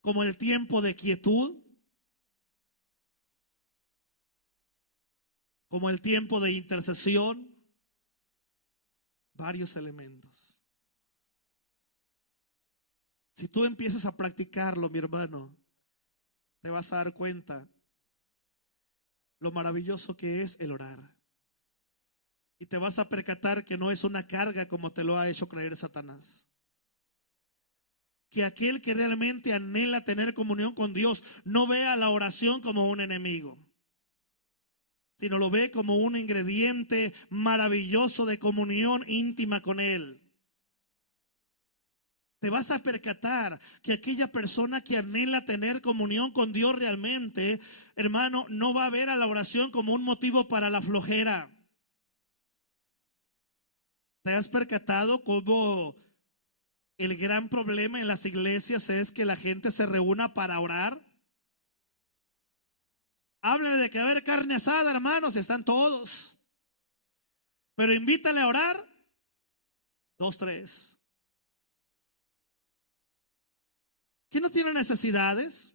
como el tiempo de quietud, como el tiempo de intercesión, varios elementos. Si tú empiezas a practicarlo, mi hermano, te vas a dar cuenta lo maravilloso que es el orar. Y te vas a percatar que no es una carga como te lo ha hecho creer Satanás. Que aquel que realmente anhela tener comunión con Dios no vea la oración como un enemigo, sino lo ve como un ingrediente maravilloso de comunión íntima con Él. Te vas a percatar que aquella persona que anhela tener comunión con Dios realmente, hermano, no va a ver a la oración como un motivo para la flojera. ¿Te has percatado cómo el gran problema en las iglesias es que la gente se reúna para orar? Háblale de que va a haber carne asada, hermanos, están todos. Pero invítale a orar, 2, 3. ¿Quién no tiene necesidades?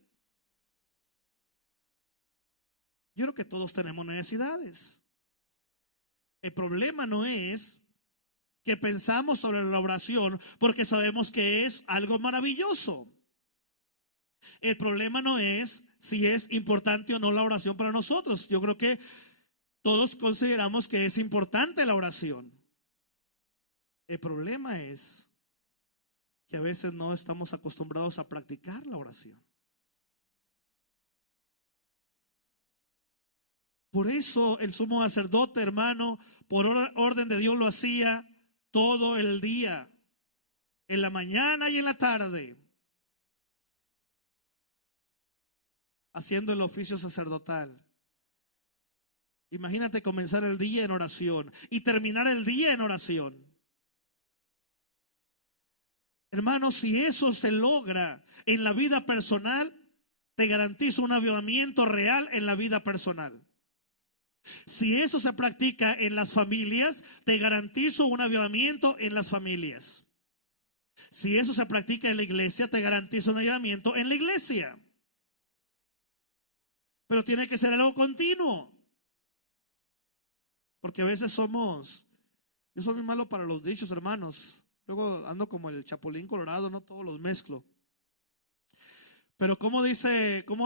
Yo creo que todos tenemos necesidades. El problema no es que pensamos sobre la oración porque sabemos que es algo maravilloso. El problema no es si es importante o no la oración para nosotros. Yo creo que todos consideramos que es importante la oración. El problema es que a veces no estamos acostumbrados a practicar la oración. Por eso el sumo sacerdote, hermano, por orden de Dios lo hacía todo el día, en la mañana y en la tarde, haciendo el oficio sacerdotal. Imagínate comenzar el día en oración y terminar el día en oración. Hermanos, si eso se logra en la vida personal, te garantizo un avivamiento real en la vida personal. Si eso se practica en las familias, te garantizo un avivamiento en las familias. Si eso se practica en la iglesia, te garantizo un avivamiento en la iglesia. Pero tiene que ser algo continuo. Porque a veces yo soy muy malo para los dichos, hermanos. Luego ando como el chapulín colorado, no todos los mezclo. Pero ¿cómo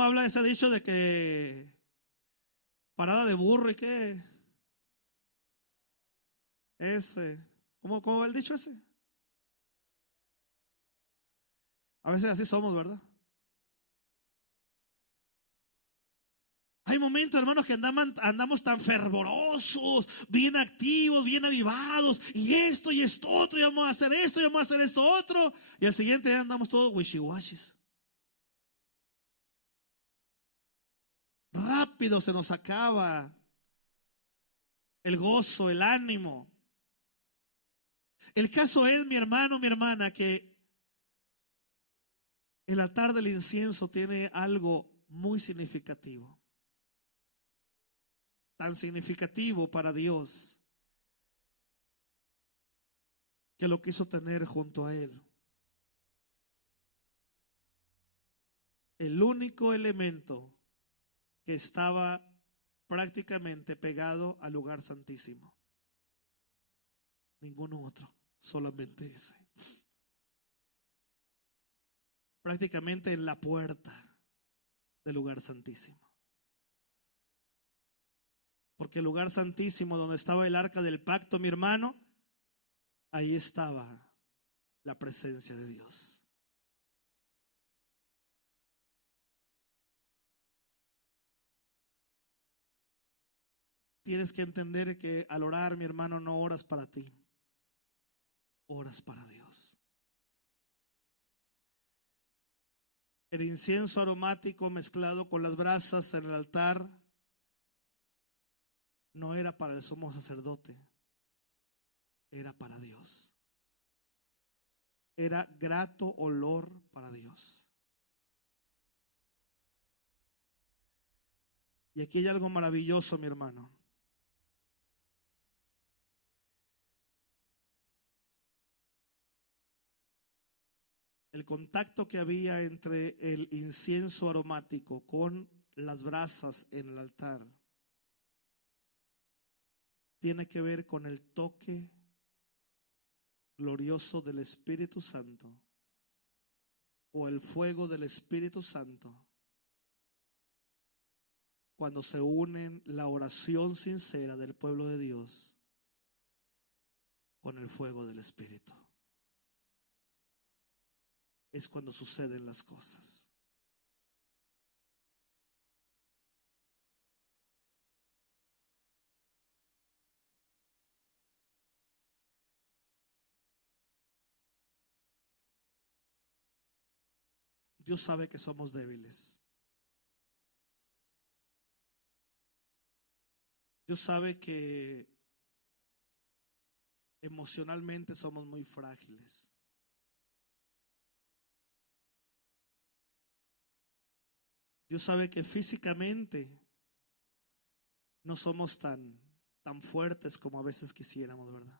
habla ese dicho de que parada de burro y qué? ¿Cómo va el dicho ese? A veces así somos, ¿verdad? Hay momentos, hermanos, que andamos tan fervorosos, bien activos, bien avivados, y esto otro, y vamos a hacer esto, y vamos a hacer esto otro, y al siguiente día andamos todos wishiwashis. Rápido se nos acaba el gozo, el ánimo. El caso es, mi hermano, mi hermana, que el altar del incienso tiene algo muy significativo. Tan significativo para Dios que lo quiso tener junto a Él. El único elemento que estaba prácticamente pegado al lugar santísimo. Ninguno otro, solamente ese. Prácticamente en la puerta del lugar santísimo. Porque el lugar santísimo donde estaba el arca del pacto, mi hermano, ahí estaba la presencia de Dios. Tienes que entender que al orar, mi hermano, no oras para ti, oras para Dios. El incienso aromático mezclado con las brasas en el altar no era para el sumo sacerdote, era para Dios. Era grato olor para Dios. Y aquí hay algo maravilloso, mi hermano. El contacto que había entre el incienso aromático con las brasas en el altar tiene que ver con el toque glorioso del Espíritu Santo o el fuego del Espíritu Santo cuando se unen la oración sincera del pueblo de Dios con el fuego del Espíritu. Es cuando suceden las cosas. Dios sabe que somos débiles. Dios sabe que emocionalmente somos muy frágiles. Dios sabe que físicamente no somos tan fuertes como a veces quisiéramos, ¿verdad?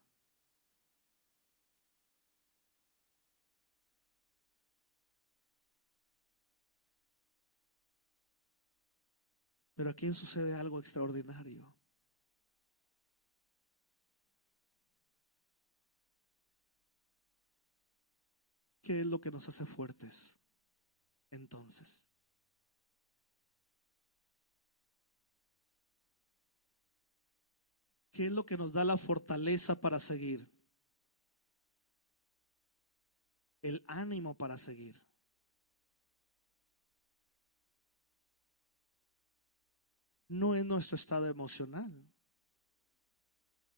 Pero aquí sucede algo extraordinario. ¿Qué es lo que nos hace fuertes entonces? ¿Qué es lo que nos da la fortaleza para seguir? El ánimo para seguir. no es nuestro estado emocional,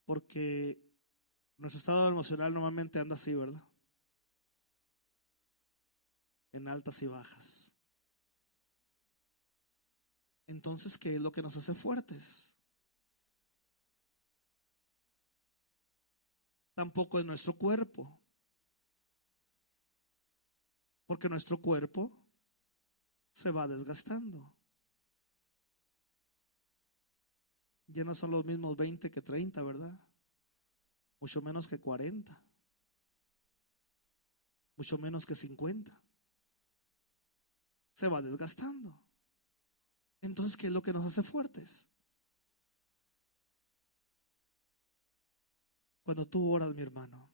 porque nuestro estado emocional normalmente anda así, ¿verdad? En altas y bajas. Entonces, ¿qué es lo que nos hace fuertes? Tampoco es nuestro cuerpo, porque nuestro cuerpo se va desgastando. Ya no son los mismos 20 que 30, ¿verdad? Mucho menos que 40, mucho menos que 50. Se va desgastando. Entonces, ¿qué es lo que nos hace fuertes? Cuando tú oras, mi hermano,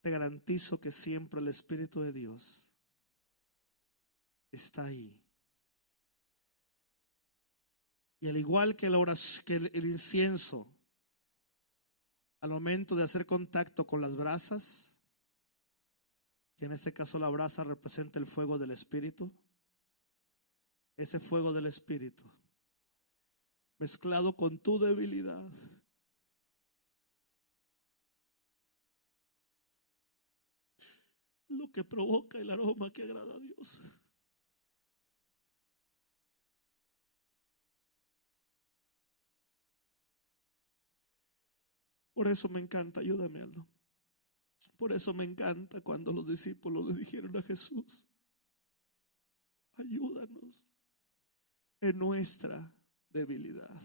te garantizo que siempre el Espíritu de Dios está ahí. Y al igual que el incienso, al momento de hacer contacto con las brasas, que en este caso la brasa representa el fuego del Espíritu, ese fuego del Espíritu, mezclado con tu debilidad, lo que provoca el aroma que agrada a Dios. Por eso me encanta, ayúdame, Aldo. Por eso me encanta cuando los discípulos le dijeron a Jesús: ayúdanos en nuestra debilidad.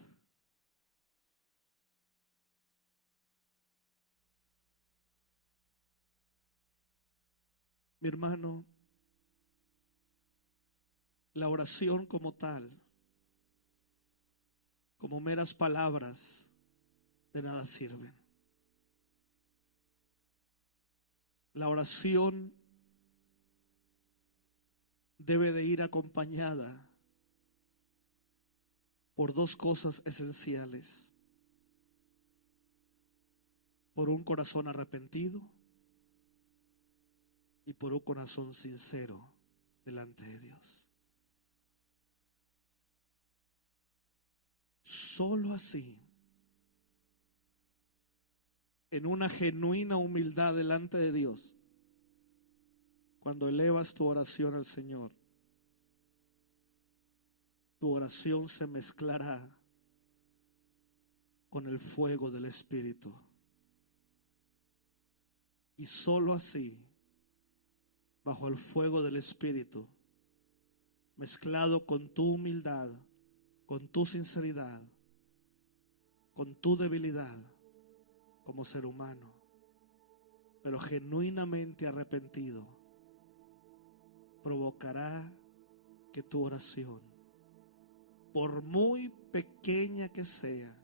Mi hermano, la oración como tal, como meras palabras, de nada sirven. La oración debe de ir acompañada por dos cosas esenciales: por un corazón arrepentido y por un corazón sincero delante de Dios. Solo así, en una genuina humildad delante de Dios, cuando elevas tu oración al Señor, tu oración se mezclará con el fuego del Espíritu. Y solo así, bajo el fuego del Espíritu, mezclado con tu humildad, con tu sinceridad, con tu debilidad como ser humano, pero genuinamente arrepentido, provocará que tu oración, por muy pequeña que sea,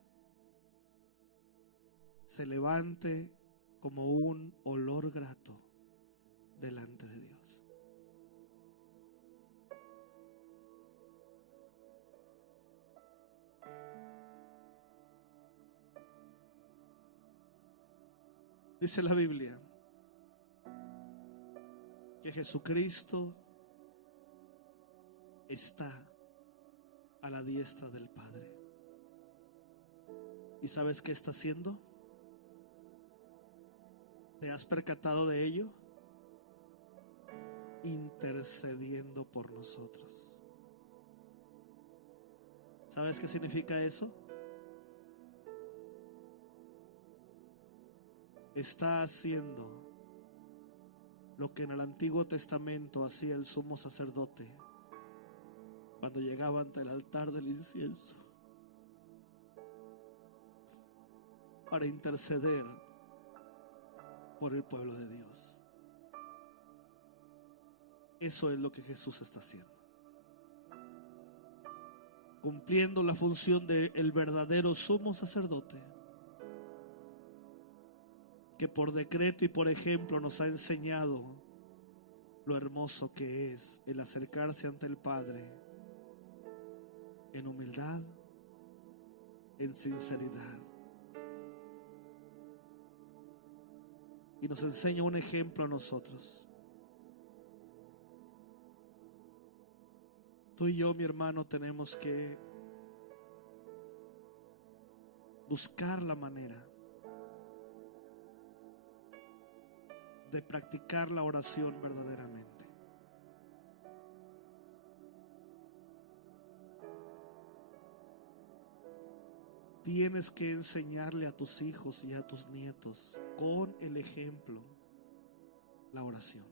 se levante como un olor grato delante de Dios. Dice la Biblia que Jesucristo está a la diestra del Padre. ¿Y sabes qué está haciendo? ¿Te has percatado de ello? Intercediendo por nosotros. ¿Sabes qué significa eso? Está haciendo lo que en el Antiguo Testamento hacía el sumo sacerdote cuando llegaba ante el altar del incienso para interceder por el pueblo de Dios. Eso es lo que Jesús está haciendo, cumpliendo la función del verdadero sumo sacerdote, que por decreto y por ejemplo nos ha enseñado lo hermoso que es el acercarse ante el Padre en humildad, en sinceridad. Y nos enseña un ejemplo a nosotros. Tú y yo, mi hermano, tenemos que buscar la manera de practicar la oración verdaderamente. Tienes que enseñarle a tus hijos y a tus nietos con el ejemplo la oración.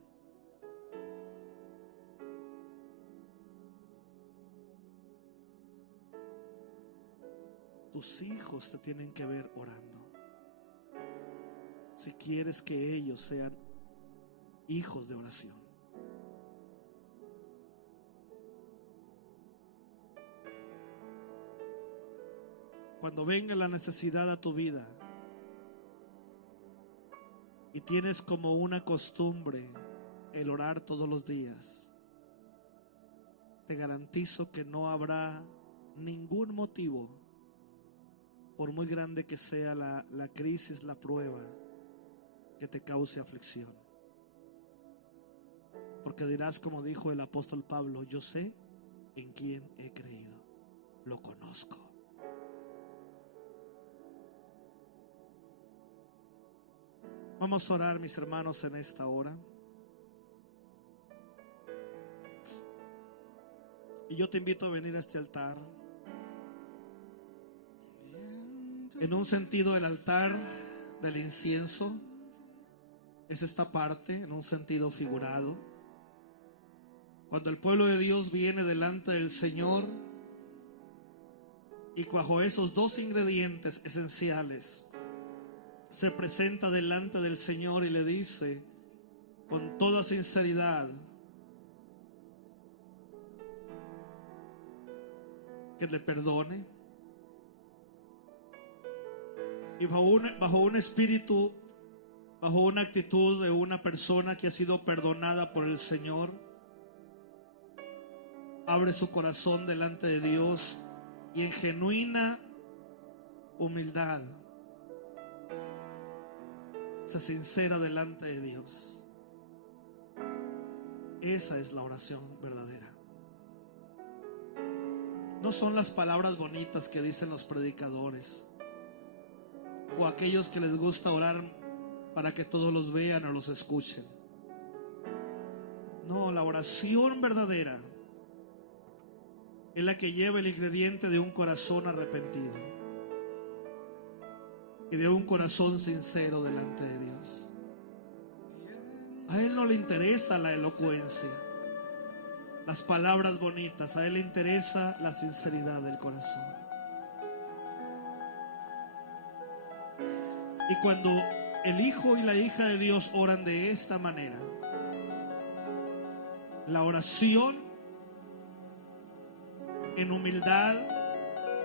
Tus hijos te tienen que ver orando. Si quieres que ellos sean hijos de oración. Cuando venga la necesidad a tu vida y tienes como una costumbre el orar todos los días, te garantizo que no habrá ningún motivo, por muy grande que sea la crisis, la prueba, que te cause aflicción. Porque dirás, como dijo el apóstol Pablo: yo sé en quién he creído, lo conozco. Vamos a orar, mis hermanos, en esta hora. Y yo te invito a venir a este altar. En un sentido, el altar del incienso es esta parte, en un sentido figurado. Cuando el pueblo de Dios viene delante del Señor y bajo esos dos ingredientes esenciales se presenta delante del Señor y le dice con toda sinceridad que le perdone, y bajo un espíritu, bajo una actitud de una persona que ha sido perdonada por el Señor, abre su corazón delante de Dios y en genuina humildad se sincera delante de Dios. Esa es la oración verdadera. No son las palabras bonitas que dicen los predicadores o aquellos que les gusta orar para que todos los vean o los escuchen. No, la oración verdadera es la que lleva el ingrediente de un corazón arrepentido y de un corazón sincero delante de Dios. A Él no le interesa la elocuencia, las palabras bonitas, a Él le interesa la sinceridad del corazón. Y cuando el hijo y la hija de Dios oran de esta manera, la oración en humildad,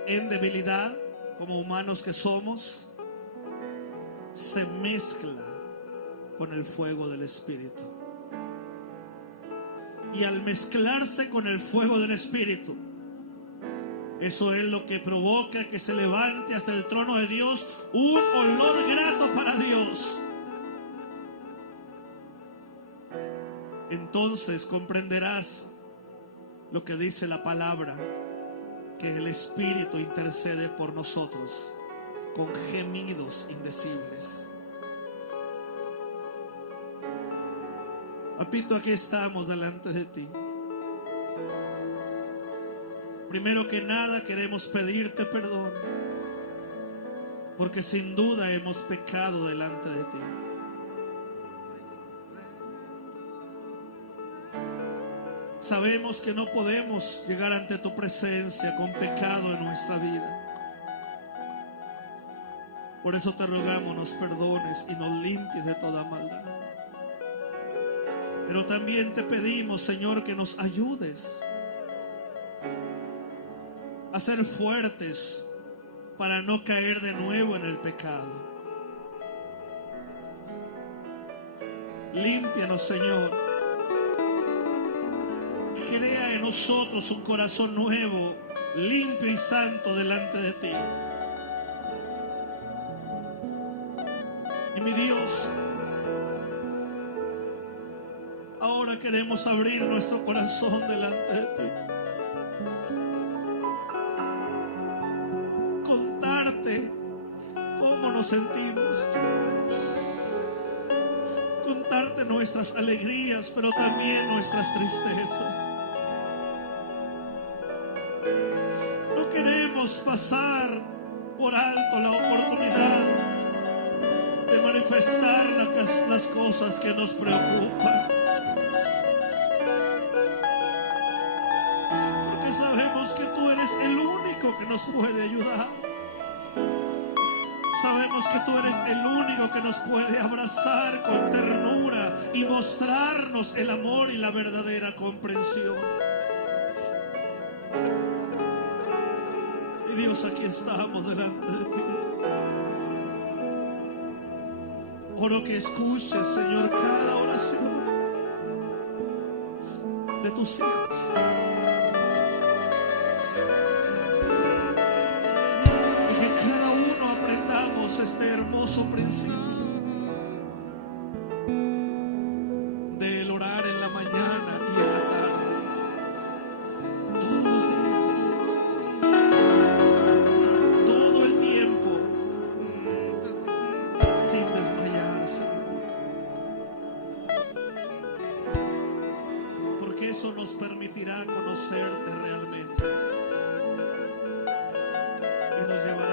en debilidad, como humanos que somos, se mezcla con el fuego del Espíritu. Y al mezclarse con el fuego del Espíritu, eso es lo que provoca que se levante hasta el trono de Dios un olor grato para Dios. Entonces comprenderás lo que dice la palabra, que el Espíritu intercede por nosotros con gemidos indecibles. Papito, aquí estamos delante de ti. Primero que nada queremos pedirte perdón, porque sin duda hemos pecado delante de ti. Sabemos que no podemos llegar ante tu presencia con pecado en nuestra vida. Por eso te rogamos nos perdones y nos limpies de toda maldad. Pero también te pedimos, Señor, que nos ayudes a ser fuertes para no caer de nuevo en el pecado. Límpianos, Señor. Crea en nosotros un corazón nuevo, limpio y santo delante de ti. Y mi Dios, ahora queremos abrir nuestro corazón delante de ti. nos sentimos, contarte nuestras alegrías, pero también nuestras tristezas. No queremos pasar por alto la oportunidad de manifestar las cosas que nos preocupan, porque sabemos que tú eres el único que nos puede ayudar. Sabemos que tú eres el único que nos puede abrazar con ternura y mostrarnos el amor y la verdadera comprensión. Y Dios, aquí estamos delante de ti. Oro que escuches, Señor, cada oración de tus hijos. Este hermoso principio del orar en la mañana y en la tarde, todos los días, todo el tiempo, sin desmayarse, porque eso nos permitirá conocerte realmente y nos llevará